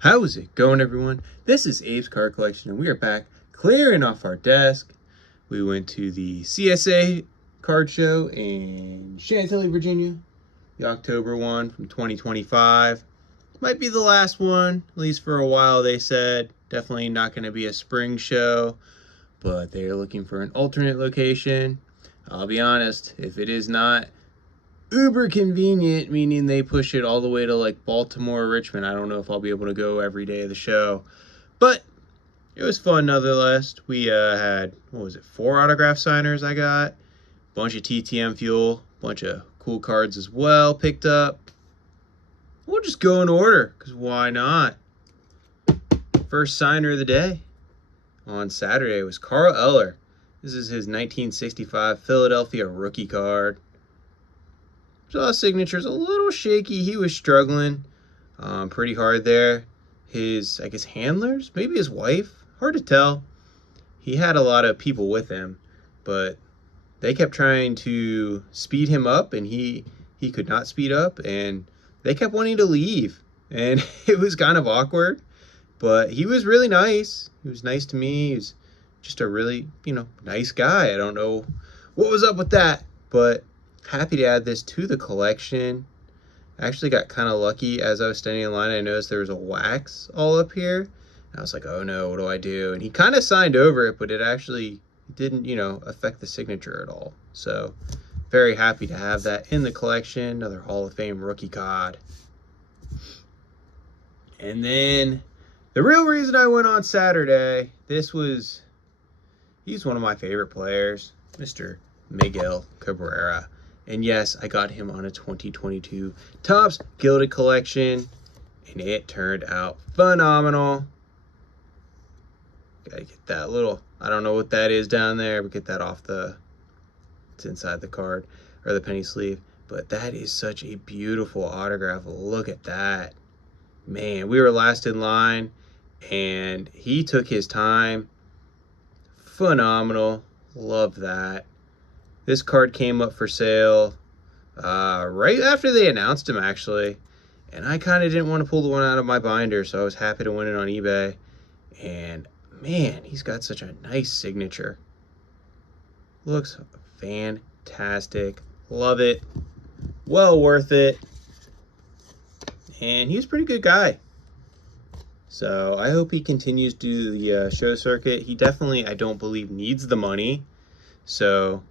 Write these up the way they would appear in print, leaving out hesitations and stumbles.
How's it going, everyone? This is Abe's Card Collection, and we are back clearing off our desk. We went to the CSA card show in Chantilly, Virginia, the October one from 2025. Might be the last one, at least for a while, they said. Definitely not going to be a spring show, but they're looking for an alternate location. I'll be honest, if it is not uber convenient, meaning they push it all the way to like Baltimore or Richmond, I don't know if I'll be able to go every day of the show, but it was fun nonetheless. We had, what was it, 4 autograph signers I got, bunch of TTM fuel, bunch of cool cards as well picked up. We'll just go in order, because why not? First signer of the day on Saturday was Carl Eller. This is his 1965 Philadelphia rookie card. Saw signature's a little shaky. He was struggling pretty hard there. His, I guess, handlers, maybe his wife, hard to tell. He had a lot of people with him, but they kept trying to speed him up, and he could not speed up, and they kept wanting to leave, and it was kind of awkward. But he was really nice. He was nice to me. He was just a really, nice guy. I don't know what was up with that, but happy to add this to the collection. I actually got kind of lucky as I was standing in line. I noticed there was a wax all up here. And I was like, oh no, what do I do? And he kind of signed over it, but it actually didn't, affect the signature at all. So very happy to have that in the collection. Another Hall of Fame rookie card. And then the real reason I went on Saturday, he's one of my favorite players, Mr. Miguel Cabrera. And yes, I got him on a 2022 Topps Gilded Collection, and it turned out phenomenal. Gotta get that little, I don't know what that is down there, but get that off it's inside the card, or the penny sleeve. But that is such a beautiful autograph. Look at that. Man, we were last in line, and he took his time. Phenomenal. Love that. This card came up for sale right after they announced him, actually. And I kind of didn't want to pull the one out of my binder, so I was happy to win it on eBay. And, man, he's got such a nice signature. Looks fantastic. Love it. Well worth it. And he's a pretty good guy. So I hope he continues to do the show circuit. He definitely, I don't believe, needs the money. So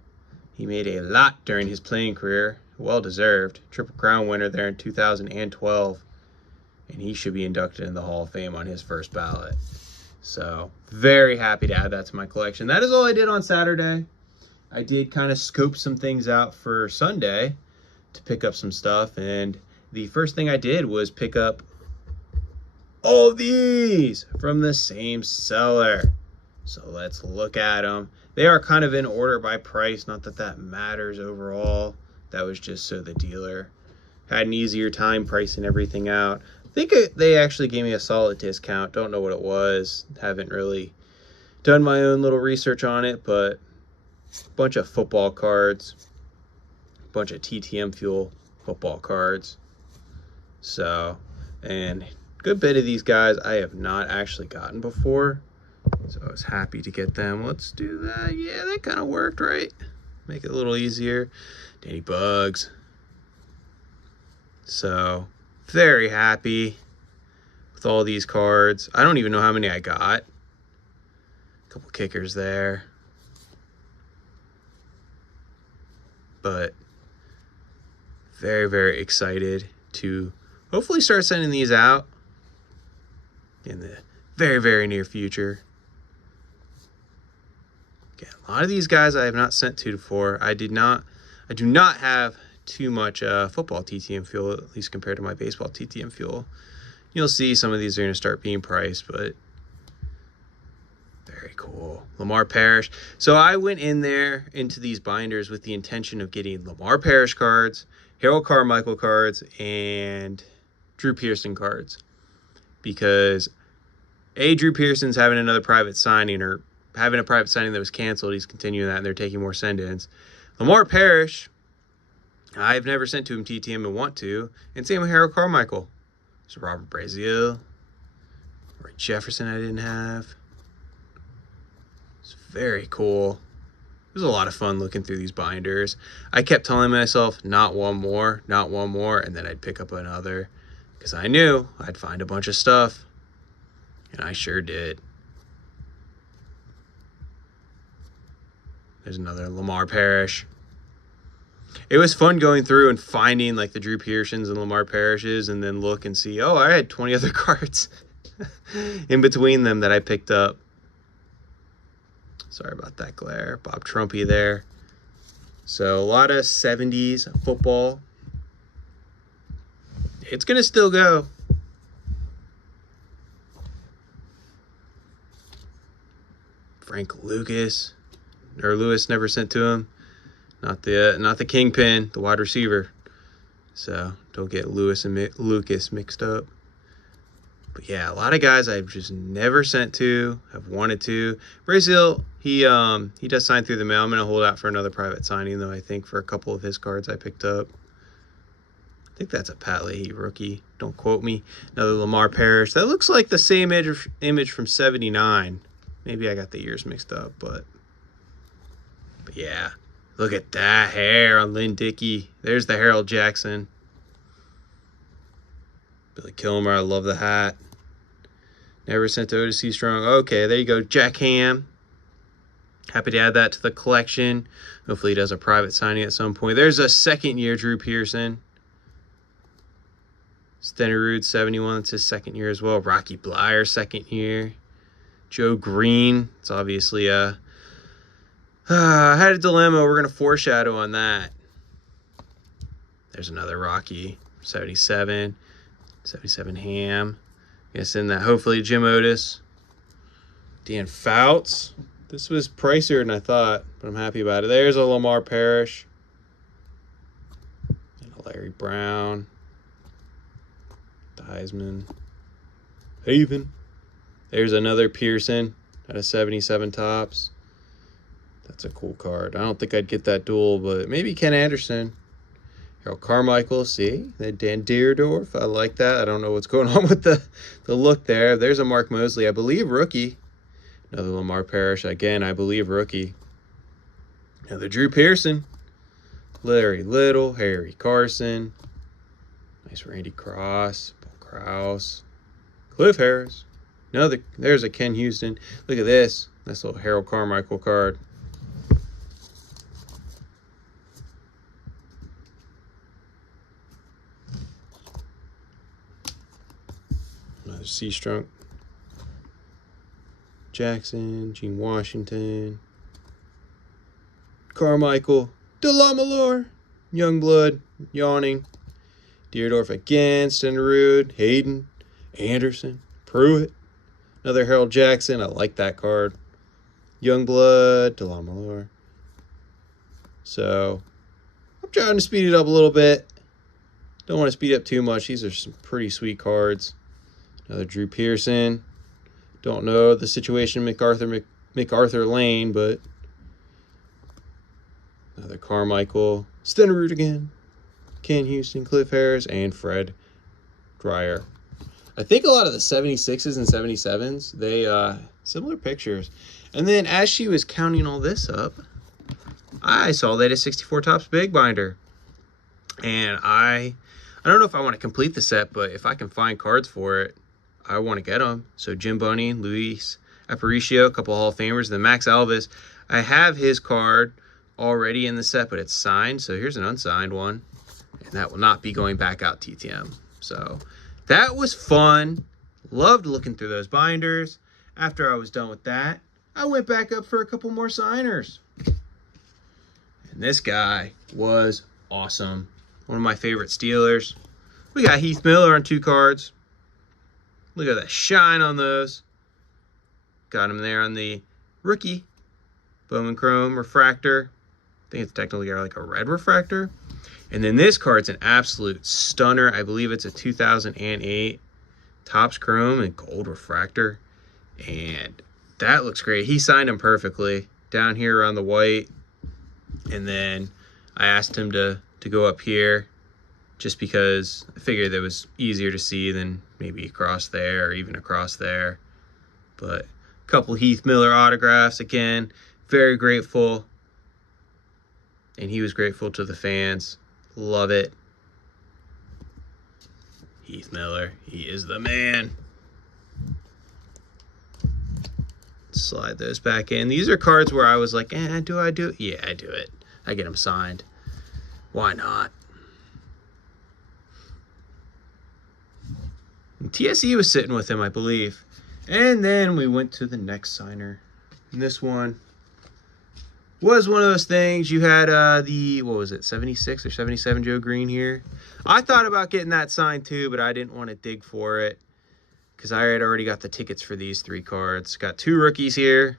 he made a lot during his playing career. Well deserved. Triple Crown winner there in 2012. And he should be inducted in the Hall of Fame on his first ballot. So very happy to add that to my collection. That is all I did on Saturday. I did kind of scope some things out for Sunday to pick up some stuff. And the first thing I did was pick up all of these from the same seller. So let's look at them. They are kind of in order by price. Not that that matters overall. That was just so the dealer had an easier time pricing everything out. I think they actually gave me a solid discount. Don't know what it was. Haven't really done my own little research on it, but a bunch of football cards. A bunch of TTM Fuel football cards. So, and good bit of these guys I have not actually gotten before. So I was happy to get them. Let's do that. Yeah, that kind of worked, right? Make it a little easier. Danny Bugs. So, very happy with all these cards. I don't even know how many I got. A couple kickers there. But very, very excited to hopefully start sending these out in the very, very near future. Again, a lot of these guys I have not sent to before. I do not have too much football TTM fuel, at least compared to my baseball TTM fuel. You'll see some of these are going to start being priced, but very cool. Lamar Parrish. So I went into these binders with the intention of getting Lamar Parrish cards, Harold Carmichael cards, and Drew Pearson cards. Because Drew Pearson's having another private signing, or having a private signing that was canceled. He's continuing that, and they're taking more send-ins. Lamar Parrish, I've never sent to him TTM and want to. And same with Harold Carmichael. So Robert Brazil. Right, Jefferson I didn't have. It's very cool. It was a lot of fun looking through these binders. I kept telling myself, not one more, not one more, and then I'd pick up another because I knew I'd find a bunch of stuff, and I sure did. There's another Lamar Parrish. It was fun going through and finding like the Drew Pearsons and Lamar Parrishes and then look and see, oh, I had 20 other cards in between them that I picked up. Sorry about that glare. Bob Trumpy there. So a lot of 70s football. It's going to still go. Frank Lucas. Or Lewis never sent to him. Not the kingpin, the wide receiver. So don't get Lewis and Lucas mixed up. But yeah, a lot of guys I've just never sent to, have wanted to. Brazil, he does sign through the mail. I'm gonna hold out for another private signing though. I think for a couple of his cards I picked up. I think that's a Pat Leahy rookie. Don't quote me. Another Lamar Parrish. That looks like the same image from '79. Maybe I got the years mixed up, but yeah. Look at that hair on Lynn Dickey. There's the Harold Jackson. Billy Kilmer, I love the hat. Never sent to Otis C. Strong. Okay, there you go. Jack Ham. Happy to add that to the collection. Hopefully he does a private signing at some point. There's a second-year Drew Pearson. Stenerud, 71. It's his second year as well. Rocky Blyer, second year. Joe Green. It's obviously a... I had a dilemma. We're going to foreshadow on that. There's another Rocky. 77. 77 Ham. Guess in that, hopefully, Jim Otis. Dan Fouts. This was pricier than I thought, but I'm happy about it. There's a Lamar Parrish. And a Larry Brown. The Heisman. Haven. There's another Pearson out of 77 tops. That's a cool card. I don't think I'd get that duel, but maybe Ken Anderson. Harold Carmichael, see? That Dan Deerdorf. I like that. I don't know what's going on with the look there. There's a Mark Mosley, I believe, rookie. Another Lamar Parrish. Again, I believe, rookie. Another Drew Pearson. Larry Little. Harry Carson. Nice Randy Cross. Paul Krause. Cliff Harris. There's a Ken Houston. Look at this. Nice little Harold Carmichael card. Another C-Strunk. Jackson, Gene Washington, Carmichael, DeLamalore, Youngblood, Yawning, Deerdorf again, Stenerud, Hayden, Anderson, Pruitt, another Harold Jackson. I like that card. Youngblood, DeLamalore. So I'm trying to speed it up a little bit. Don't want to speed up too much. These are some pretty sweet cards. Another Drew Pearson. Don't know the situation MacArthur Lane, but another Carmichael. Stenerud again. Ken Houston, Cliff Harris, and Fred Dreyer. I think a lot of the 76s and 77s, they similar pictures. And then as she was counting all this up, I saw that a 64 Topps Big Binder. And I don't know if I want to complete the set, but if I can find cards for it, I want to get them. So Jim Bunny, Luis Aparicio, a couple of Hall of Famers. Then Max Alvis, I have his card already in the set, but it's signed. So here's an unsigned one. And that will not be going back out TTM. So that was fun. Loved looking through those binders. After I was done with that, I went back up for a couple more signers. And this guy was awesome. One of my favorite Steelers. We got Heath Miller on 2 cards. Look at that shine on those. Got him there on the rookie. Bowman Chrome Refractor. I think it's technically like a red refractor. And then this card's an absolute stunner. I believe it's a 2008 Topps Chrome and Gold Refractor. And that looks great. He signed him perfectly. Down here around the white. And then I asked him to go up here just because I figured it was easier to see than maybe across there or even across there. But a couple Heath Miller autographs again. Very grateful. And he was grateful to the fans. Love it. Heath Miller, he is the man. Slide those back in. These are cards where I was like, do I do it? Yeah, I do it. I get them signed. Why not? And TSE was sitting with him, I believe. And then we went to the next signer. And this one was one of those things. You had the, what was it, 76 or 77 Joe Green here. I thought about getting that signed too, but I didn't want to dig for it because I had already got the tickets for these 3 cards. Got 2 rookies here.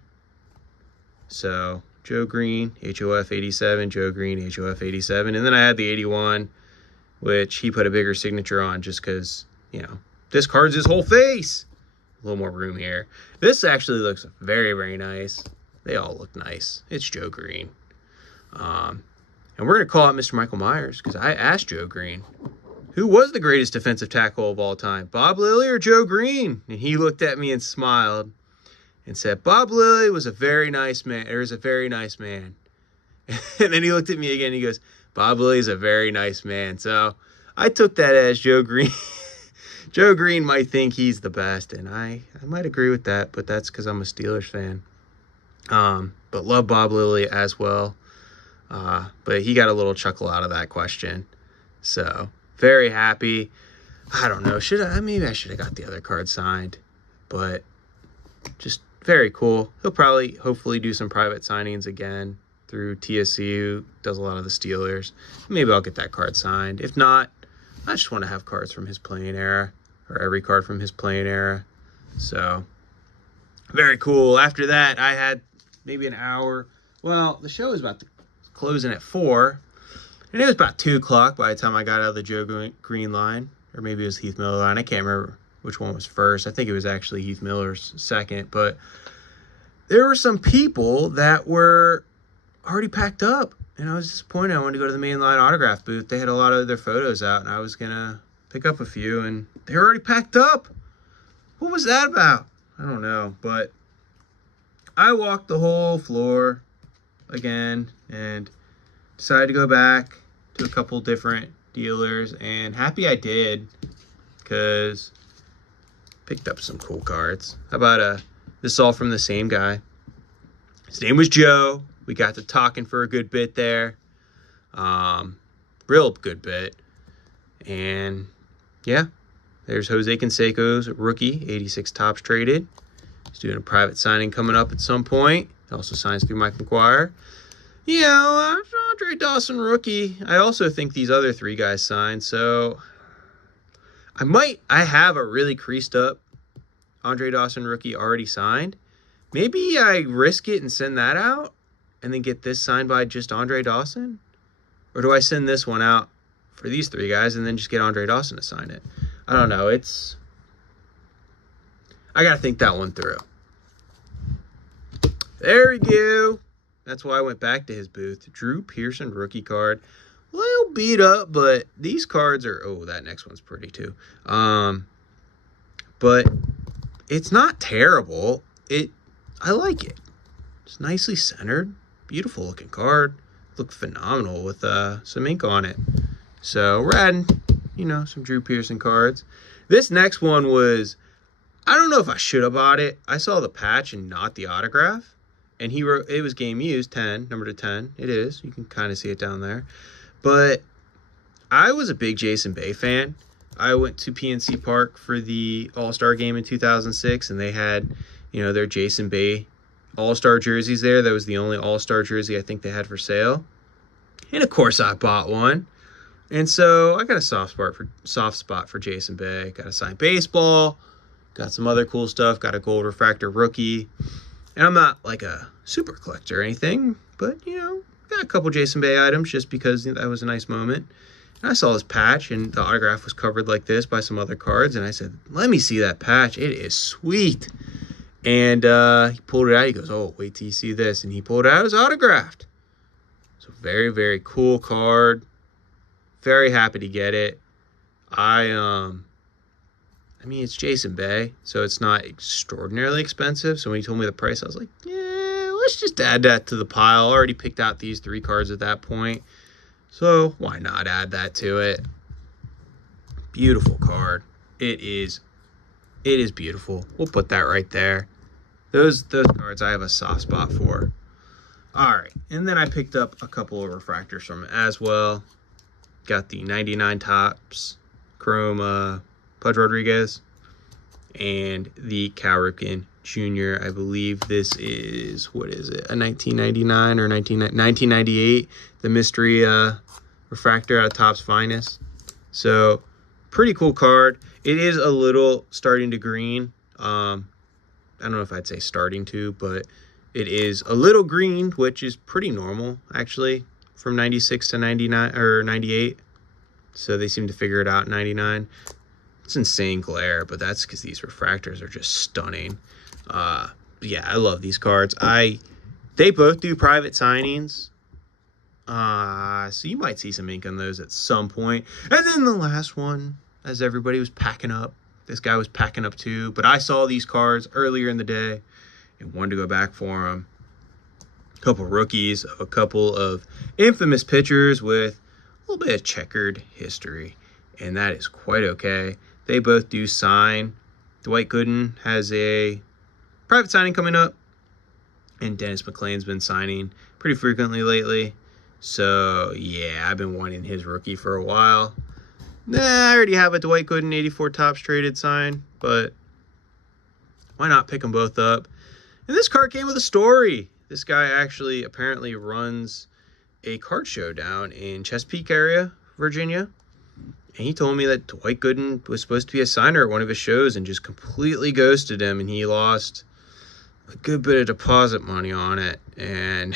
So Joe Green, HOF 87, Joe Green, HOF 87. And then I had the 81, which he put a bigger signature on just because, you know, this card's his whole face. A little more room here. This actually looks very, very nice. They all look nice. It's Joe Green. And we're going to call out Mr. Michael Myers because I asked Joe Green, who was the greatest defensive tackle of all time, Bob Lilly or Joe Green? And he looked at me and smiled and said, Bob Lilly was a very nice man. Or is a very nice man. And then he looked at me again and he goes, Bob Lilly is a very nice man. So I took that as Joe Green. Joe Green might think he's the best, and I might agree with that, but that's because I'm a Steelers fan. But love Bob Lilly as well. But he got a little chuckle out of that question. So very happy. I don't know. Maybe I should have got the other card signed, but just very cool. He'll probably, hopefully do some private signings again through TSC, who does a lot of the Steelers. Maybe I'll get that card signed. If not, I just want to have cards from his playing era, or every card from his playing era. So very cool. After that, I had maybe an hour. Well, the show was about to closing at 4, and it was about 2 o'clock by the time I got out of the Joe Green line, or maybe it was Heath Miller line. I can't remember which one was first. I think it was actually Heath Miller's second, but there were some people that were already packed up, and I was disappointed. I wanted to go to the main line autograph booth. They had a lot of their photos out, and I was gonna pick up a few, and they were already packed up. What was that about? I don't know, but I walked the whole floor again and decided to go back to a couple different dealers, and happy I did, because picked up some cool cards. How about this is all from the same guy. His name was Joe. We got to talking for a good bit there. Real good bit. And yeah, there's Jose Canseco's rookie, 86 tops traded. He's doing a private signing coming up at some point. He also signs through Mike McGuire. You know, Andre Dawson rookie. I also think these other 3 guys signed. So I have a really creased up Andre Dawson rookie already signed. Maybe I risk it and send that out and then get this signed by just Andre Dawson? Or do I send this one out for these 3 guys and then just get Andre Dawson to sign it? I don't know. I got to think that one through. There we go. That's why I went back to his booth. Drew Pearson rookie card. A little beat up, but these cards are... Oh, that next one's pretty too. But it's not terrible. I like it. It's nicely centered. Beautiful looking card. Looked phenomenal with some ink on it. So we're adding, you know, some Drew Pearson cards. This next one was... I don't know if I should have bought it. I saw the patch and not the autograph. And he wrote, it was game used, 10, number to 10. It is. You can kind of see it down there. But I was a big Jason Bay fan. I went to PNC Park for the All-Star game in 2006, and they had, you know, their Jason Bay All-Star jerseys there. That was the only All-Star jersey I think they had for sale. And, of course, I bought one. And so I got a soft spot for Jason Bay. Got a signed baseball. Got some other cool stuff. Got a gold refractor rookie. And I'm not like a super collector or anything, but, you know, got a couple Jason Bay items just because that was a nice moment. And I saw his patch, and the autograph was covered like this by some other cards, and I said, let me see that patch. It is sweet. And he pulled it out. He goes, oh, wait till you see this. And he pulled it out. It was autographed. So very, very cool card. very happy to get it. I mean, it's Jason Bay, so it's not extraordinarily expensive. So when he told me the price, I was like, yeah, let's just add that to the pile. I already picked out these 3 cards at that point, so why not add that to it? Beautiful card. It is beautiful. We'll put that right there. Those cards I have a soft spot for. All right, and then I picked up a couple of refractors from it as well. Got the 99 Topps Chrome Pudge Rodriguez and the Cal Ripken Jr. I believe this is, what is it, a 1999 or 1998, the mystery refractor out of Topps Finest. So pretty cool card. It is a little starting to green. I don't know if I'd say starting to, but it is a little green, which is pretty normal actually from 96 to 99 or 98. So they seem to figure it out in 99. It's insane glare, but that's because these refractors are just stunning. Yeah, I love these cards. They both do private signings. So you might see some ink on those at some point. And then the last one, as everybody was packing up, this guy was packing up too, but I saw these cards earlier in the day and wanted to go back for them. A couple rookies of a couple of infamous pitchers with a little bit of checkered history, and that is quite okay. They both do sign. Dwight Gooden has a private signing coming up, and Dennis McClain's been signing pretty frequently lately. So, yeah, I've been wanting his rookie for a while. I already have a Dwight Gooden 84 Topps traded sign, but why not pick them both up? And this card came with a story. This guy actually apparently runs a card show down in Chesapeake area, Virginia. And he told me that Dwight Gooden was supposed to be a signer at one of his shows and just completely ghosted him, and he lost a good bit of deposit money on it. And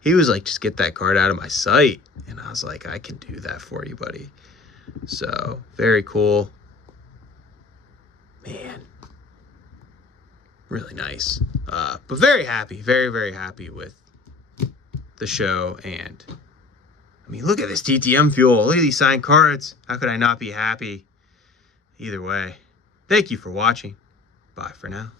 he was like, just get that card out of my sight. And I was like, I can do that for you, buddy. So, very cool. Man. Really nice. But very happy. Very, very happy with the show. And I mean, look at this TTM fuel. Look at these signed cards. How could I not be happy? Either way, thank you for watching. Bye for now.